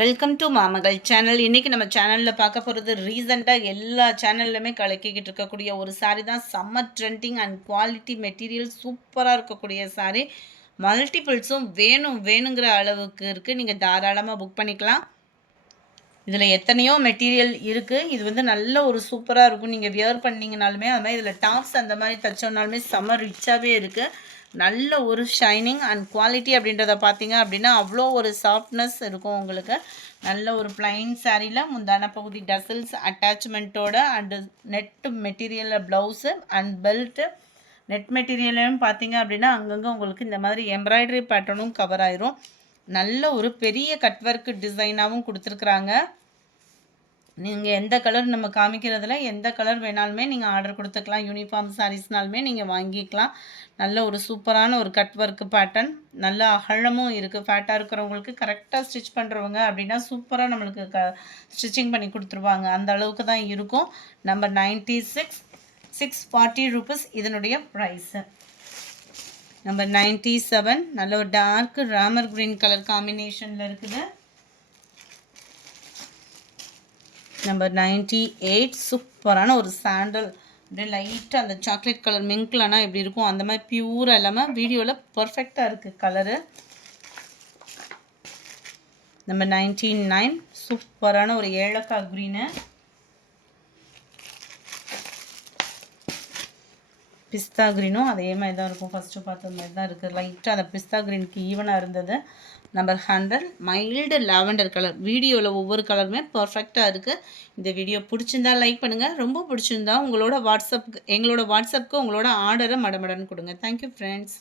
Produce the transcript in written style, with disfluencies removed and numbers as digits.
Welcome to மாமகள் channel. இன்றைக்கி நம்ம சேனலில் பார்க்க போகிறது ரீசெண்டாக எல்லா சேனல்லுமே கலக்கிக்கிட்டு இருக்கக்கூடிய ஒரு சாரீ தான். Summer trending and quality material சூப்பராக இருக்கக்கூடிய சாரீ. மல்டிபிள்ஸும் வேணுங்கிற அளவுக்கு இருக்குது. நீங்கள் தாராளமாக புக் பண்ணிக்கலாம். இதில் எத்தனையோ மெட்டீரியல் இருக்குது. இது வந்து நல்ல ஒரு சூப்பராக இருக்கும். நீங்கள் வியர் பண்ணிங்கனாலுமே அது மாதிரி இதில் டாப்ஸ் அந்த மாதிரி தச்சோன்னாலுமே செம்ம ரிச்சாகவே இருக்குது. நல்ல ஒரு ஷைனிங் அண்ட் குவாலிட்டி அப்படின்றத பார்த்தீங்க அப்படின்னா அவ்வளோ ஒரு சாஃப்ட்னஸ் இருக்கும் உங்களுக்கு. நல்ல ஒரு பிளைன் சாரியில் முந்தான பகுதி டசல்ஸ் அட்டாச்மெண்ட்டோட அண்டு நெட் மெட்டீரியலில் ப்ளவுஸு அண்ட் பெல்ட்டு. நெட் மெட்டீரியலையும் பார்த்தீங்க அப்படின்னா அங்கங்கே உங்களுக்கு இந்த மாதிரி எம்ப்ராய்டரி பேட்டர்னும் கவர் ஆயிரும். நல்ல ஒரு பெரிய கட் ஒர்க் டிசைனாகவும் கொடுத்துருக்குறாங்க. நீங்கள் எந்த கலர் நம்ம காமிக்கிறதுல எந்த கலர் வேணாலுமே நீங்கள் ஆர்டர் கொடுத்துக்கலாம். யூனிஃபார்ம் சாரீஸ்னாலுமே நீங்கள் வாங்கிக்கலாம். நல்ல ஒரு சூப்பரான ஒரு கட் ஒர்க் பேட்டர்ன், நல்ல அகலமும் இருக்குது. ஃபேட்டாக இருக்கிறவங்களுக்கு கரெக்டாக ஸ்டிச் பண்ணுறவங்க அப்படின்னா சூப்பராக நம்மளுக்கு ஸ்டிச்சிங் பண்ணி கொடுத்துருவாங்க. அந்த அளவுக்கு தான் இருக்கும். நம்பர் 96, 640 ரூபீஸ் இதனுடைய ப்ரைஸு. நம்பர் 97 நல்ல ஒரு டார்க் ராமர் க்ரீன் கலர் காம்பினேஷனில் இருக்குது. நம்பர் 98 சூப்பரான ஒரு சாண்டல், அப்படியே லைட்டாக அந்த சாக்லேட் கலர் மிங்க்லனா எப்படி இருக்கும் அந்த மாதிரி பியூராக இல்லாமல் வீடியோவில் பர்ஃபெக்டாக இருக்குது கலரு. நம்பர் 99 சூப்பரான ஒரு ஏலக்காய் க்ரீனு. பிஸ்தா க்ரீனும் அதே மாதிரி தான் இருக்கும். ஃபஸ்ட்டு பார்த்த மாதிரி தான் இருக்குது. லைட்டாக அந்த பிஸ்தா க்ரீனுக்கு ஈவனாக இருந்தது. Number 100 mild lavender colour. வீடியோவில் ஒவ்வொரு கலருமே பர்ஃபெக்டாக இருக்குது. இந்த வீடியோ பிடிச்சிருந்தா லைக் பண்ணுங்கள். ரொம்ப பிடிச்சிருந்தா எங்களோட வாட்ஸ்அப்புக்கு உங்களோட ஆர்டரை மடமடன்னு கொடுங்க. Thank you friends.